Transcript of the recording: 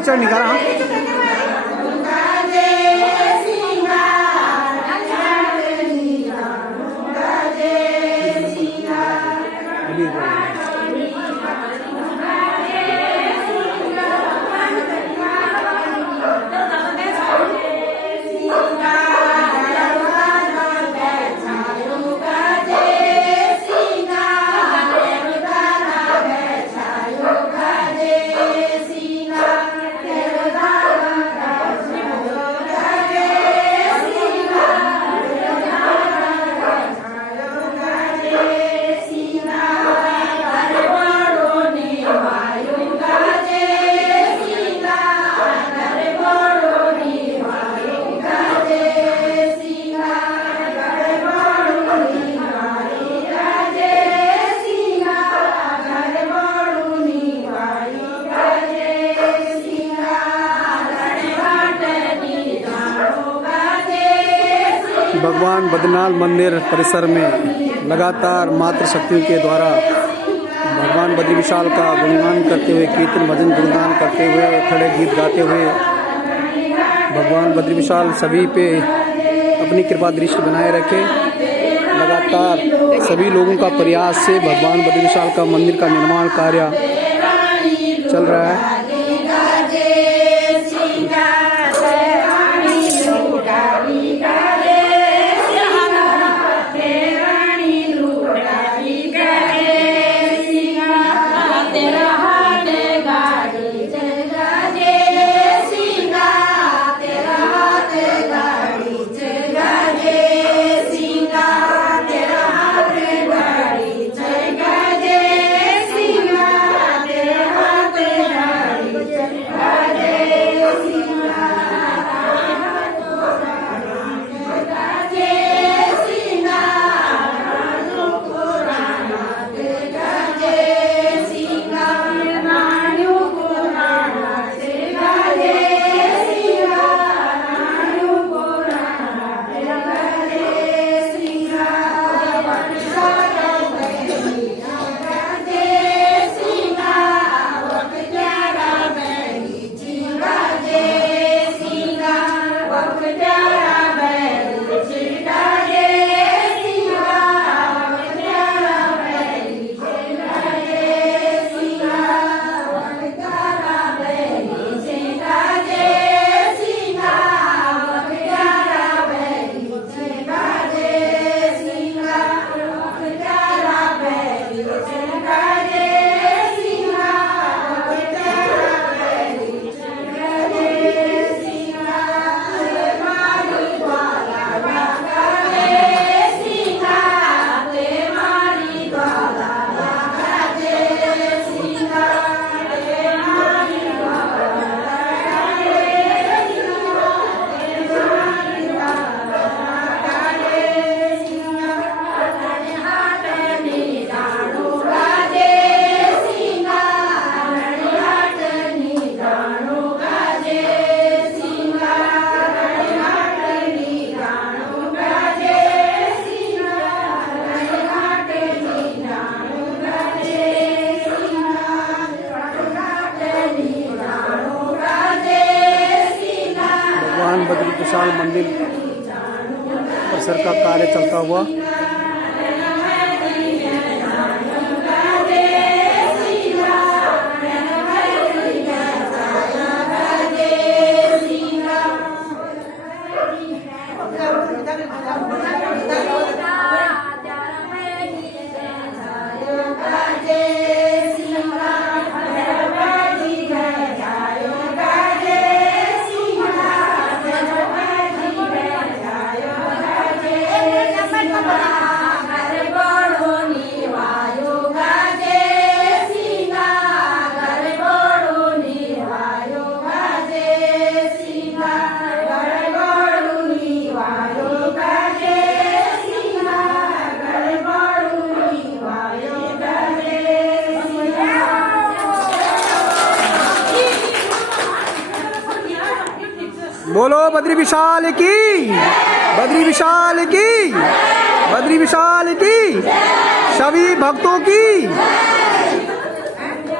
Picture निकाला। हाँ भगवान बद्रीनाथ मंदिर परिसर में लगातार मातृ शक्तियों के द्वारा भगवान बद्री विशाल का गुणगान करते हुए, कीर्तन भजन गुणगान करते हुए, खड़े गीत गाते हुए भगवान बद्री विशाल सभी पे अपनी कृपा दृष्टि बनाए रखे। लगातार सभी लोगों का प्रयास से भगवान बद्री विशाल का मंदिर का निर्माण कार्य चल रहा है। बद्री विशाल मंदिर परिसर का कार्य चलता हुआ बोलो बद्री विशाल की, बद्री विशाल की, बद्री विशाल की, सभी भक्तों की।